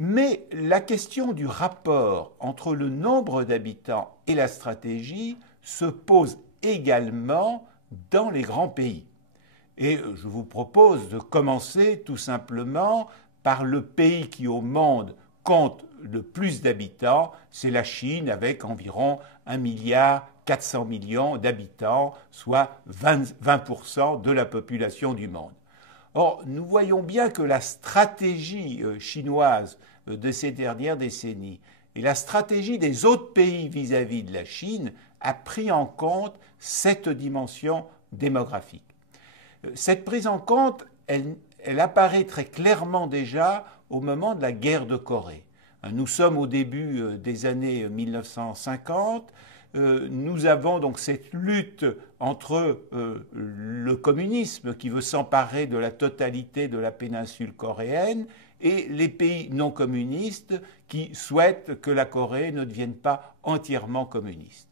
Mais la question du rapport entre le nombre d'habitants et la stratégie se pose également dans les grands pays. Et je vous propose de commencer tout simplement par le pays qui au monde compte le plus d'habitants, c'est la Chine avec environ 1,4 milliard d'habitants, soit 20% de la population du monde. Or, nous voyons bien que la stratégie chinoise de ces dernières décennies et la stratégie des autres pays vis-à-vis de la Chine a pris en compte cette dimension démographique. Cette prise en compte, elle apparaît très clairement déjà au moment de la guerre de Corée. Nous sommes au début des années 1950. Nous avons donc cette lutte entre le communisme qui veut s'emparer de la totalité de la péninsule coréenne et les pays non communistes qui souhaitent que la Corée ne devienne pas entièrement communiste.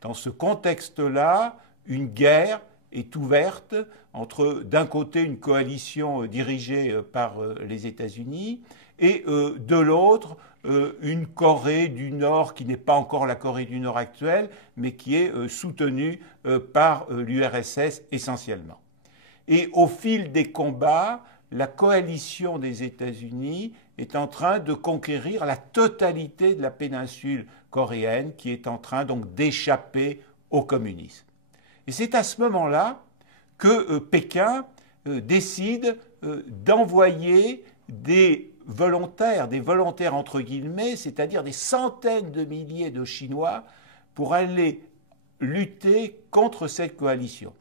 Dans ce contexte-là, une guerre est ouverte entre, d'un côté, une coalition dirigée par les États-Unis et de l'autre, une Corée du Nord qui n'est pas encore la Corée du Nord actuelle, mais qui est soutenue par l'URSS essentiellement. Et au fil des combats, la coalition des États-Unis est en train de conquérir la totalité de la péninsule coréenne, qui est en train donc d'échapper au communisme. Et c'est à ce moment-là que Pékin décide d'envoyer des volontaires entre guillemets, c'est-à-dire des centaines de milliers de Chinois pour aller lutter contre cette coalition.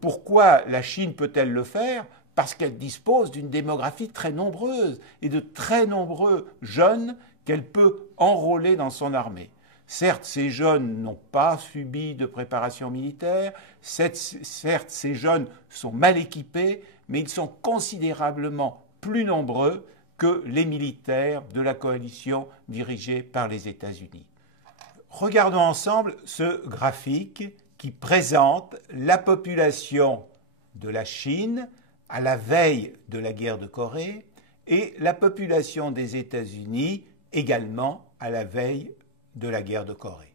Pourquoi la Chine peut-elle le faire? Parce qu'elle dispose d'une démographie très nombreuse et de très nombreux jeunes qu'elle peut enrôler dans son armée. Certes, ces jeunes n'ont pas subi de préparation militaire, certes, ces jeunes sont mal équipés, mais ils sont considérablement plus nombreux que les militaires de la coalition dirigée par les États-Unis. Regardons ensemble ce graphique qui présente la population de la Chine à la veille de la guerre de Corée et la population des États-Unis également à la veille de la guerre de Corée.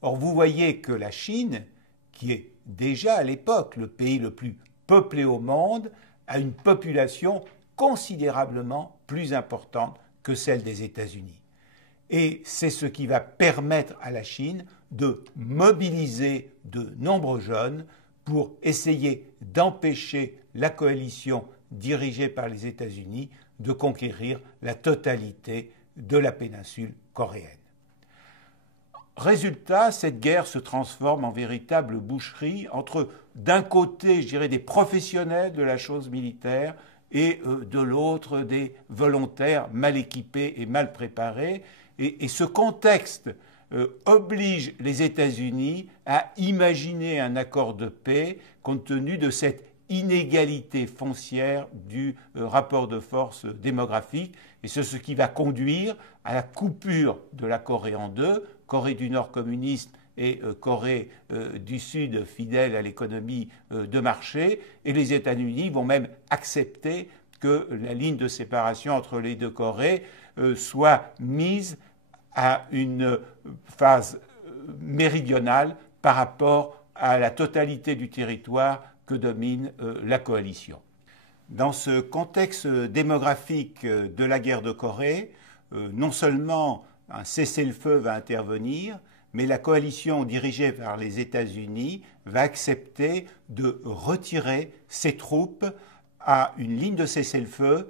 Or, vous voyez que la Chine, qui est déjà à l'époque le pays le plus peuplé au monde, a une population considérablement plus importante que celle des États-Unis. Et c'est ce qui va permettre à la Chine de mobiliser de nombreux jeunes pour essayer d'empêcher la coalition dirigée par les États-Unis de conquérir la totalité de la péninsule coréenne. Résultat, cette guerre se transforme en véritable boucherie entre, d'un côté, je dirais, des professionnels de la chose militaire et de l'autre, des volontaires mal équipés et mal préparés. Et ce contexte oblige les États-Unis à imaginer un accord de paix compte tenu de cette inégalité foncière du rapport de force démographique. Et c'est ce qui va conduire à la coupure de la Corée en deux, Corée du Nord communiste et Corée du Sud fidèle à l'économie de marché. Et les États-Unis vont même accepter que la ligne de séparation entre les deux Corées soit mise à une phase méridionale par rapport à la totalité du territoire que domine la coalition. Dans ce contexte démographique de la guerre de Corée, non seulement un cessez-le-feu va intervenir, mais la coalition dirigée par les États-Unis va accepter de retirer ses troupes à une ligne de cessez-le-feu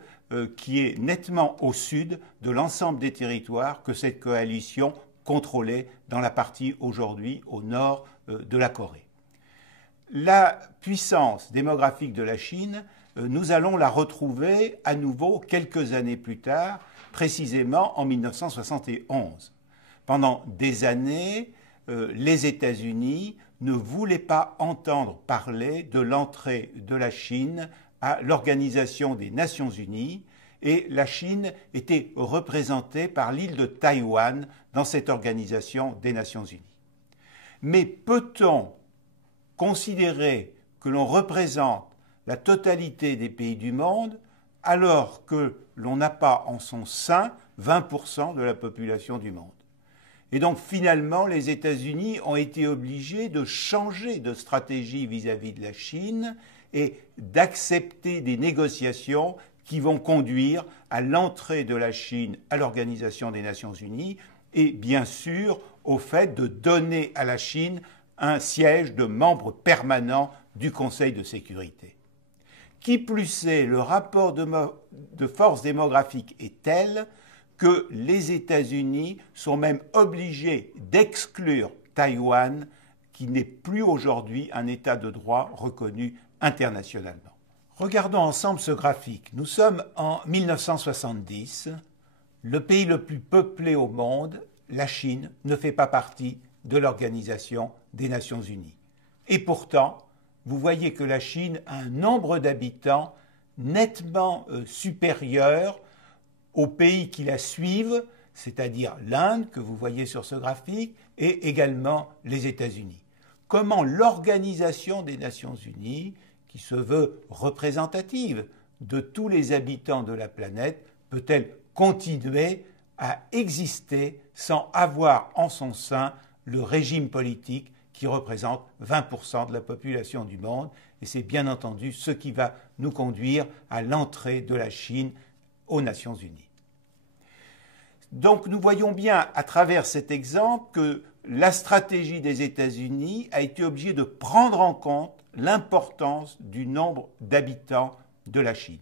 qui est nettement au sud de l'ensemble des territoires que cette coalition contrôlait dans la partie aujourd'hui au nord de la Corée. La puissance démographique de la Chine, nous allons la retrouver à nouveau quelques années plus tard, précisément en 1971. Pendant des années, les États-Unis ne voulaient pas entendre parler de l'entrée de la Chine à l'Organisation des Nations Unies et la Chine était représentée par l'île de Taïwan dans cette Organisation des Nations Unies. Mais peut-on considérer que l'on représente la totalité des pays du monde alors que l'on n'a pas en son sein 20% de la population du monde. Et donc finalement, les États-Unis ont été obligés de changer de stratégie vis-à-vis de la Chine et d'accepter des négociations qui vont conduire à l'entrée de la Chine à l'Organisation des Nations Unies et bien sûr au fait de donner à la Chine un siège de membre permanent du Conseil de sécurité. Qui plus est, le rapport de force démographique est tel que les États-Unis sont même obligés d'exclure Taïwan, qui n'est plus aujourd'hui un État de droit reconnu internationalement. Regardons ensemble ce graphique. Nous sommes en 1970. Le pays le plus peuplé au monde, la Chine, ne fait pas partie de l'Organisation des Nations Unies. Et pourtant, vous voyez que la Chine a un nombre d'habitants nettement supérieur aux pays qui la suivent, c'est-à-dire l'Inde, que vous voyez sur ce graphique, et également les États-Unis. Comment l'Organisation des Nations Unies, qui se veut représentative de tous les habitants de la planète, peut-elle continuer à exister sans avoir en son sein le régime politique qui représente 20% de la population du monde, et c'est bien entendu ce qui va nous conduire à l'entrée de la Chine aux Nations Unies. Donc nous voyons bien à travers cet exemple que la stratégie des États-Unis a été obligée de prendre en compte l'importance du nombre d'habitants de la Chine.